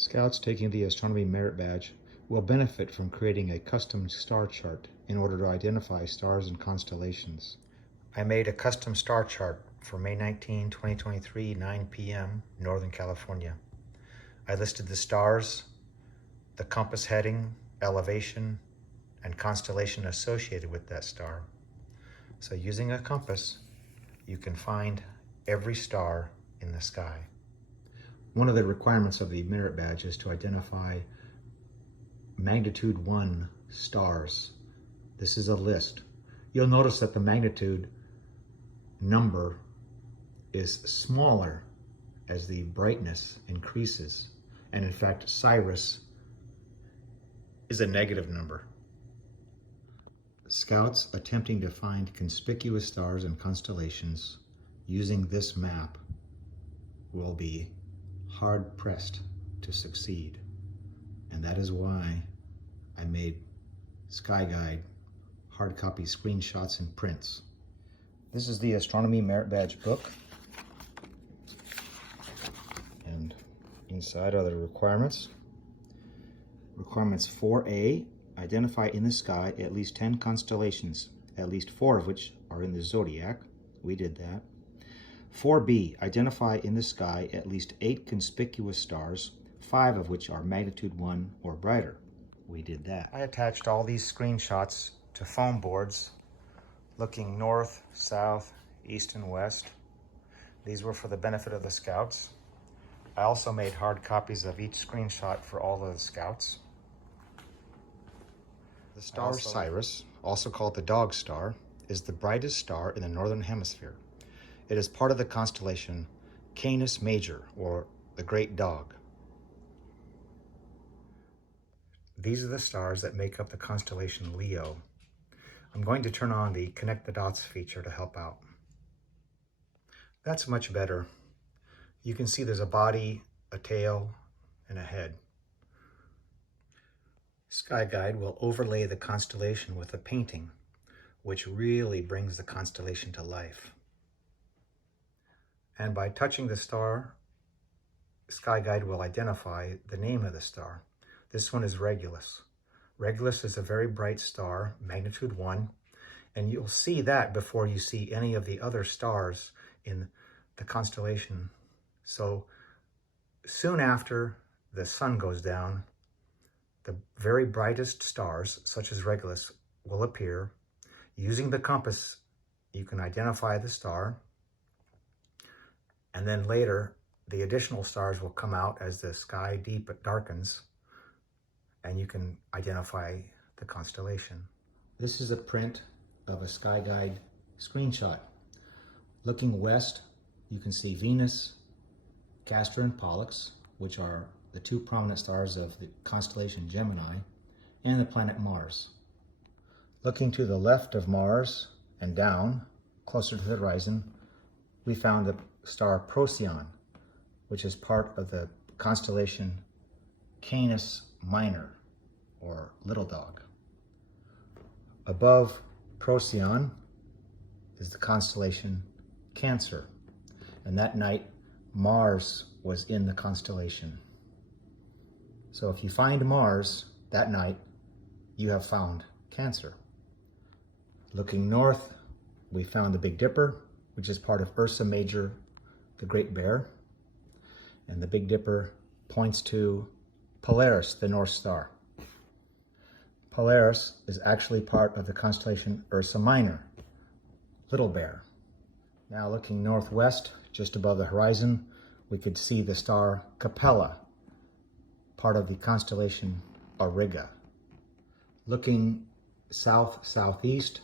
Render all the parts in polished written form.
Scouts taking the Astronomy Merit Badge will benefit from creating a custom star chart in order to identify stars and constellations. I made a custom star chart for May 19, 2023, 9 p.m., Northern California. I listed the stars, the compass heading, elevation, and constellation associated with that star. So using a compass, you can find every star in the sky. One of the requirements of the Merit Badge is to identify magnitude 1 stars. This is a list. You'll notice that the magnitude number is smaller as the brightness increases. And in fact, Sirius is a negative number. Scouts attempting to find conspicuous stars and constellations using this map will be hard-pressed to succeed. And that is why I made Sky Guide hard copy screenshots and prints. This is the Astronomy Merit Badge book. And inside are the requirements. Requirements 4A, identify in the sky at least 10 constellations, at least 4 of which are in the zodiac. We did that. 4B, identify in the sky at least 8 conspicuous stars, 5 of which are magnitude 1 or brighter. We did that. I attached all these screenshots to foam boards looking north, south, east, and west. These were for the benefit of the scouts. I also made hard copies of each screenshot for all of the scouts. The star Sirius, also called the Dog Star, is the brightest star in the northern hemisphere. It is part of the constellation Canis Major, or the Great Dog. These are the stars that make up the constellation Leo. I'm going to turn on the Connect the Dots feature to help out. That's much better. You can see there's a body, a tail, and a head. Sky Guide will overlay the constellation with a painting, which really brings the constellation to life. And by touching the star, Sky Guide will identify the name of the star. This one is Regulus. Regulus is a very bright star, magnitude 1, and you'll see that before you see any of the other stars in the constellation. So soon after the sun goes down, the very brightest stars, such as Regulus, will appear. Using the compass, you can identify the star, and then later, the additional stars will come out as the sky darkens, and you can identify the constellation. This is a print of a Sky Guide screenshot. Looking west, you can see Venus, Castor, and Pollux, which are the 2 prominent stars of the constellation Gemini, and the planet Mars. Looking to the left of Mars and down, closer to the horizon, we found the star Procyon, which is part of the constellation Canis Minor, or Little Dog. Above Procyon is the constellation Cancer, and that night Mars was in the constellation. So if you find Mars that night, you have found Cancer. Looking north, we found the Big Dipper, which is part of Ursa Major, the Great Bear. And the Big Dipper points to Polaris, the North Star. Polaris is actually part of the constellation Ursa Minor, Little Bear. Now looking northwest, just above the horizon, we could see the star Capella, part of the constellation Auriga. Looking south-southeast,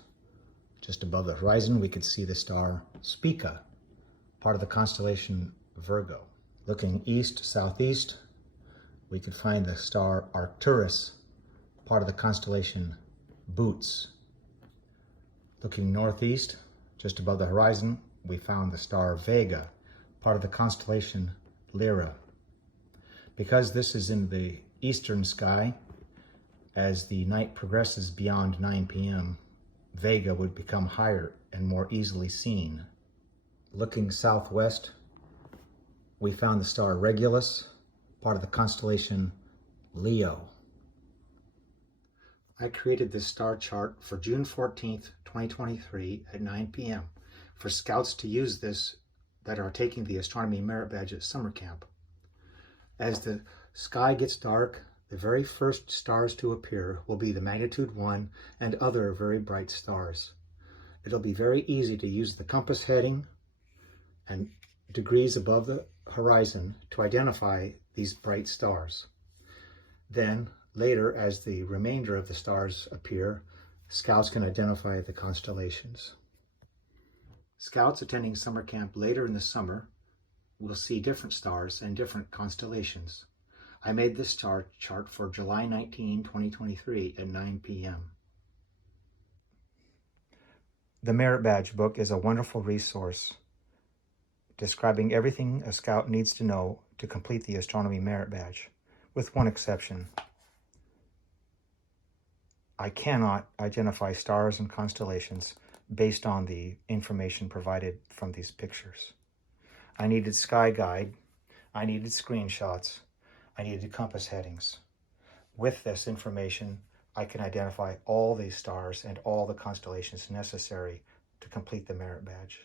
just above the horizon, we could see the star Spica, part of the constellation Virgo. Looking east-southeast, we could find the star Arcturus, part of the constellation Bootes. Looking northeast, just above the horizon, we found the star Vega, part of the constellation Lyra. Because this is in the eastern sky, as the night progresses beyond 9 p.m., Vega would become higher and more easily seen. Looking southwest, we found the star Regulus, part of the constellation Leo. I created this star chart for June 14th, 2023 at 9 p.m. for scouts to use this that are taking the Astronomy Merit Badge at summer camp. As the sky gets dark, the very first stars to appear will be the magnitude 1 and other very bright stars. It'll be very easy to use the compass heading and degrees above the horizon to identify these bright stars. Then, later, as the remainder of the stars appear, scouts can identify the constellations. Scouts attending summer camp later in the summer will see different stars and different constellations. I made this chart for July 19, 2023 at 9 p.m. The Merit Badge book is a wonderful resource describing everything a scout needs to know to complete the Astronomy Merit Badge, with one exception. I cannot identify stars and constellations based on the information provided from these pictures. I needed sky guide, I needed screenshots, I needed compass headings. With this information, I can identify all these stars and all the constellations necessary to complete the Merit Badge.